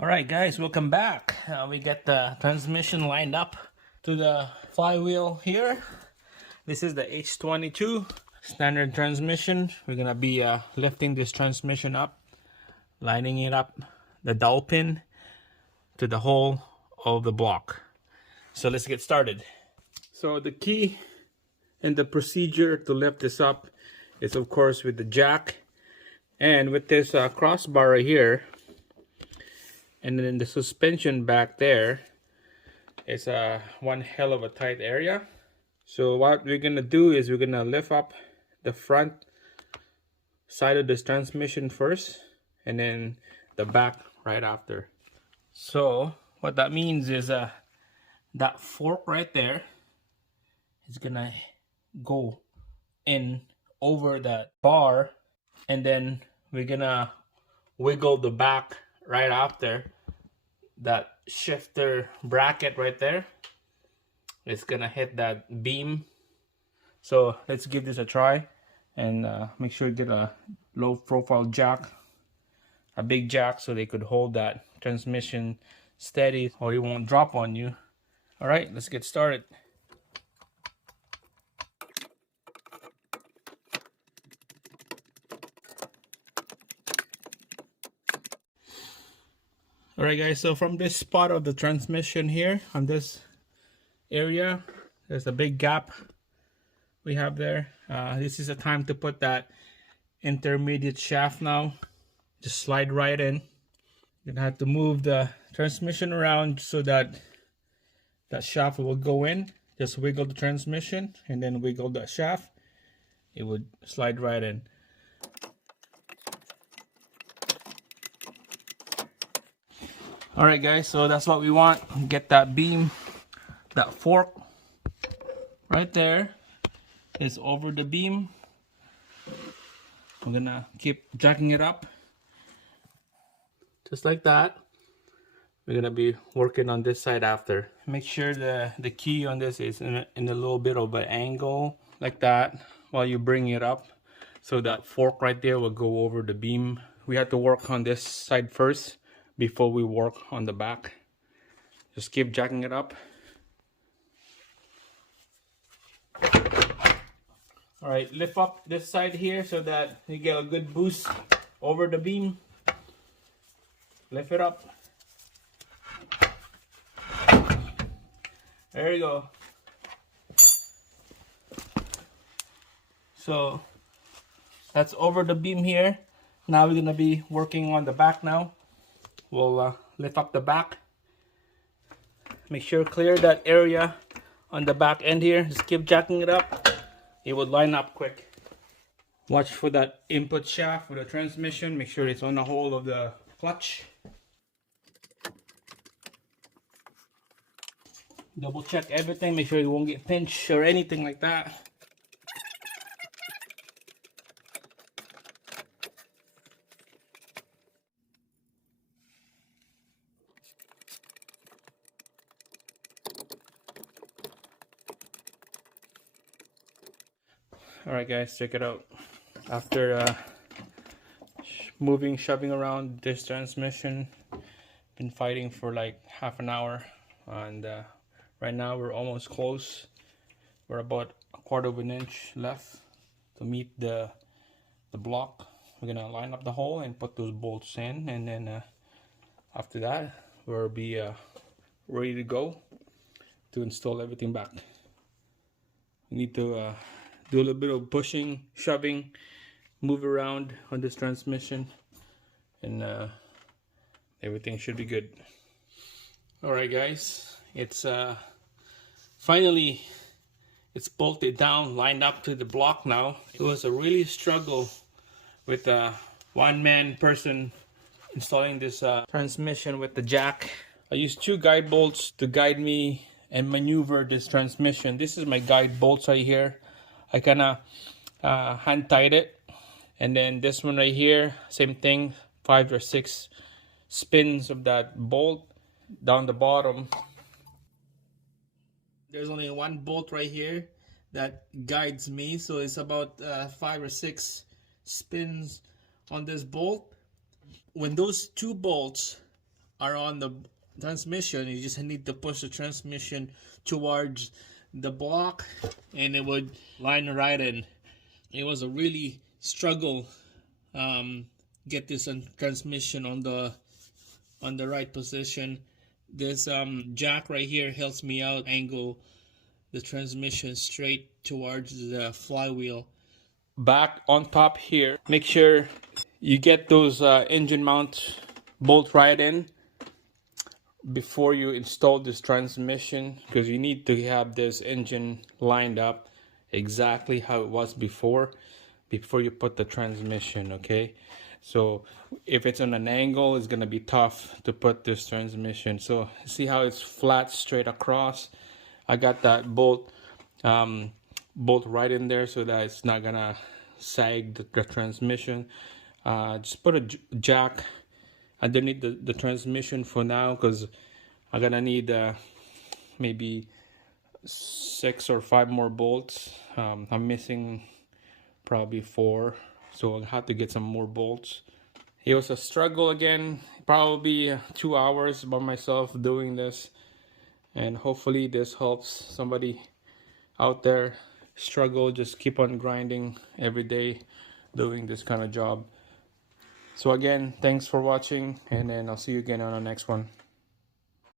Alright guys, welcome back. We got the transmission lined up to the flywheel here. This is the H22 standard transmission. We're gonna be lifting this transmission up, lining it up, the dowel pin to the hole of the block. So let's get started. So the key and the procedure to lift this up is of course with the jack and with this crossbar right here. And then the suspension back there is one hell of a tight area. So what we're gonna do is we're gonna lift up the front side of this transmission first, and then the back right after. So what that means is that fork right there is gonna go in over that bar, and then we're gonna wiggle the back right after. That shifter bracket right there is gonna hit that beam. So let's give this a try, and make sure you get a low profile jack, a big jack, so they could hold that transmission steady or it won't drop on you. All right, let's get started. Alright guys, so from this spot of the transmission here, on this area, there's a big gap we have there. This is the time to put that intermediate shaft now. Just slide right in. You're gonna have to move the transmission around so that that shaft will go in. Just wiggle the transmission and then wiggle the shaft. It would slide right in. Alright guys, so that's what we want. Get that beam, that fork right there is over the beam. I'm gonna keep jacking it up just like that. We're gonna be working on this side after. Make sure the key on this is in a little bit of an angle like that while you bring it up, so that fork right there will go over the beam. We have to work on this side first before we work on the back. Just keep jacking it up. All right, lift up this side here so that you get a good boost over the beam. Lift it up. There you go. So that's over the beam here. Now we're gonna be working on the back now. We'll lift up the back. Make sure clear that area on the back end here. Just keep jacking it up. It would line up quick. Watch for that input shaft for the transmission. Make sure it's on the hole of the clutch. Double check everything. Make sure it won't get pinched or anything like that. Alright guys, check it out. After shoving around this transmission, been fighting for like half an hour, and right now we're almost close. We're about a quarter of an inch left to meet the block. We're gonna line up the hole and put those bolts in, and then after that we'll be ready to go to install everything back. We need to do a little bit of pushing, shoving, move around on this transmission, and everything should be good. Alright guys, it's finally it's bolted down, lined up to the block now. It was a really struggle with a one-man person installing this transmission with the jack. I used 2 guide bolts to guide me and maneuver this transmission. This is my guide bolts right here. I kind of hand tied it, and then this one right here, same thing, 5 or 6 spins of that bolt down the bottom. There's only 1 bolt right here that guides me, so it's about 5 or 6 spins on this bolt. When those 2 bolts are on the transmission. You just need to push the transmission towards the block and it would line right in. It was a really struggle get this transmission on the right position. This jack right here helps me out angle the transmission straight towards the flywheel. Back on top here, make sure you get those engine mount bolt right in before you install this transmission, because you need to have this engine lined up exactly how it was before you put the transmission. Okay, so if it's on an angle, it's gonna be tough to put this transmission. So see how it's flat straight across. I got that bolt right in there so that it's not gonna sag the transmission. Just put a jack underneath the transmission for now, because I'm gonna need maybe 6 or 5 more bolts. I'm missing probably 4, so I'll have to get some more bolts. It was a struggle again, probably 2 hours by myself doing this, and hopefully this helps somebody out there struggle. Just keep on grinding every day doing this kind of job. So again, thanks for watching, and then I'll see you again on the next one.